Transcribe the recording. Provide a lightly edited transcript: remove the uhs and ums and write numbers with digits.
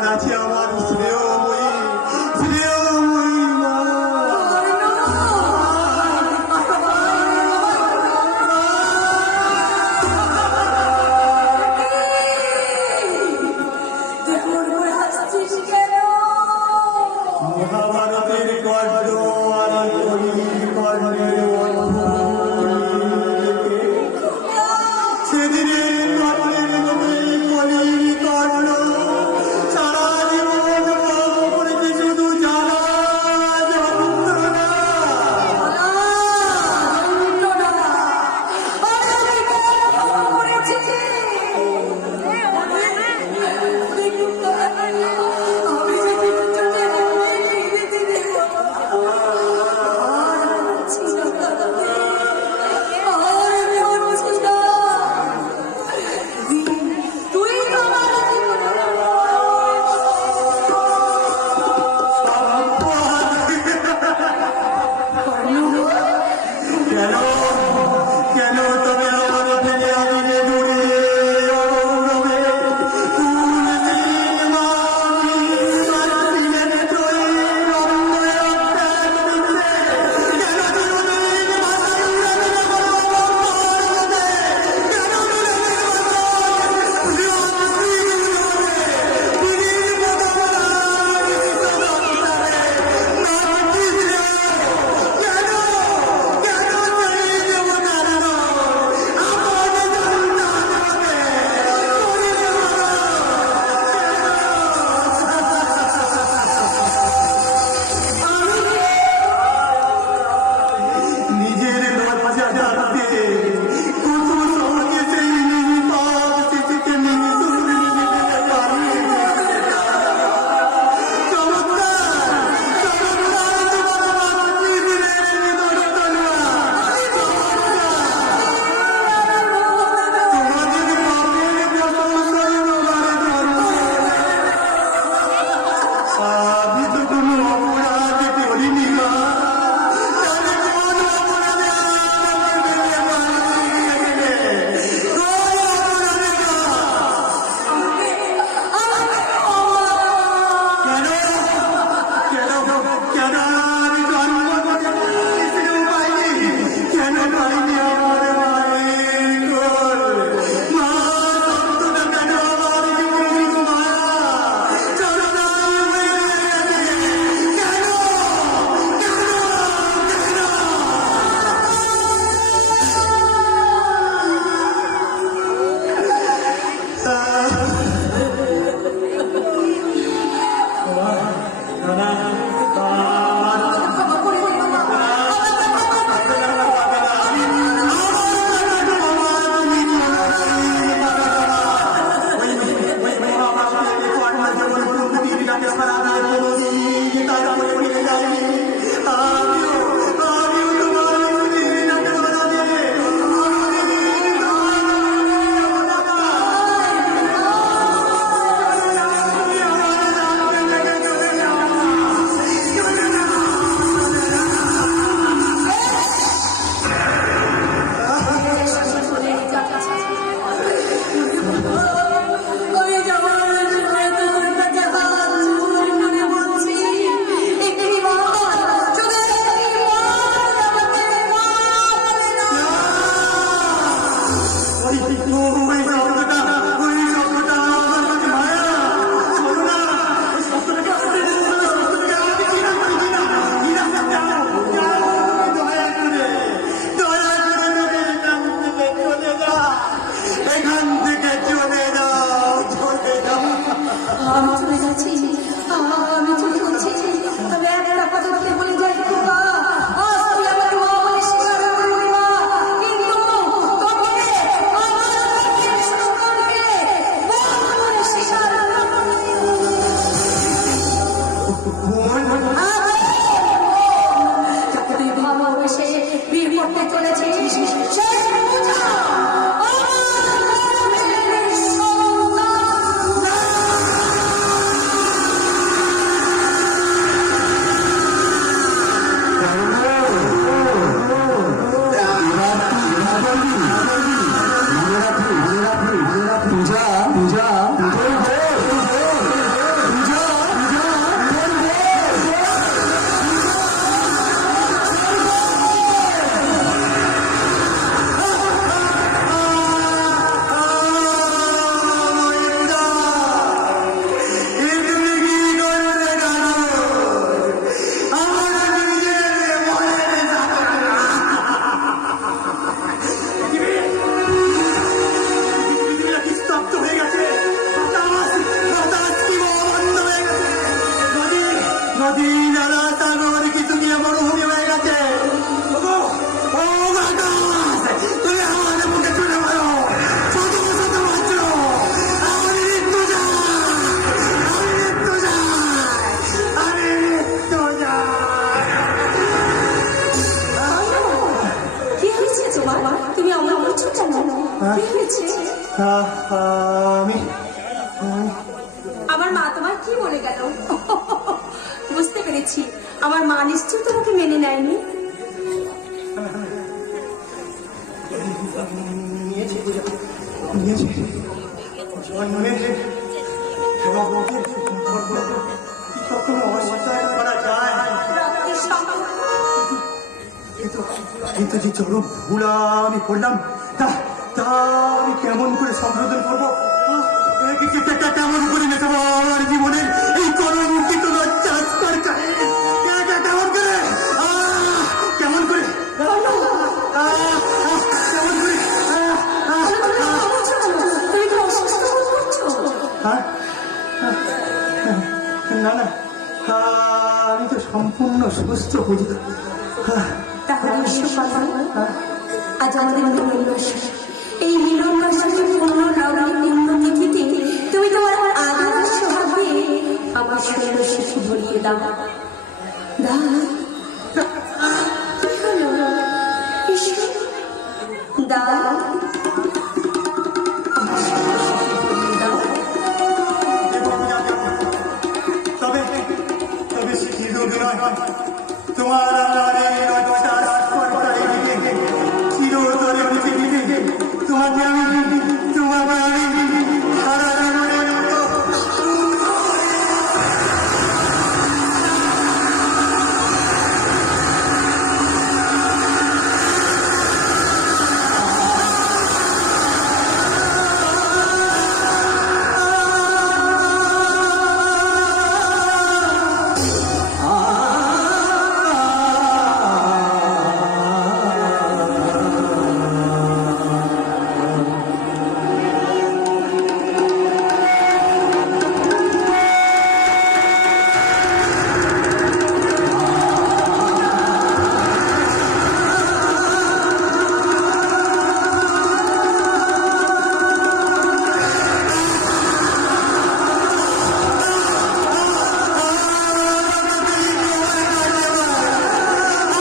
তোমার আছে আমার শ্রেয়ময়ী শ্রেয়ময়ী মা। মহাভারতের কর্ণ আর কলির কর্ণের সেদিনের কর্ণের মধ্যে কলির কর্ণ সারা জীবন করেছে শুধু জানা যন্ত্রণা। কেন তবে আমার ফেলে আমি দূরে অরণ্যে তুলসীর মাটি সাজিলেন তৈর অন্ধে অজ্ঞান বিন্দে। কেন চিরদিন মাটি উড়াবে না কোনো অবস্থার মধ্যে? কেন নিজের লজ্জা জানতে কত সহজে সেই নির্বাক স্মৃতিকে নিমিষের নিজেকে পারিয়ে দিয়েছে। চমৎকার চমৎকার তোমার মাতৃবীরের নিদর্শনা। তোমাদের পাপের প্রশংসায় আমার ধর্ম। আমি তো কোনো অপরাধ করিনি মা। কি বলে গেল? বুঝতে পেরেছি, আমার মা নিশ্চয় তোমাকে মেনে নেয়নি। কখনো অস্বীকার করা যায়? কিন্তু যে চরম ভুল আমি করলাম, তা আমি কেমন করে সংশোধন করবো? কেমন করে মেটাবো আমার জীবনের এই কলঙ্কিত লজ্জাস্কর কাহিনী? কেমন করে কেমন করে কেমন করে? না না, আমি তো সম্পূর্ণ সুস্থ বুঝি। আজ আমাদের এই মিলন মাসের পূর্ণ তিথিতে তুমি তোমার আদর্শ ভাবে আমার শরীর শিশু ভরিয়ে দাও।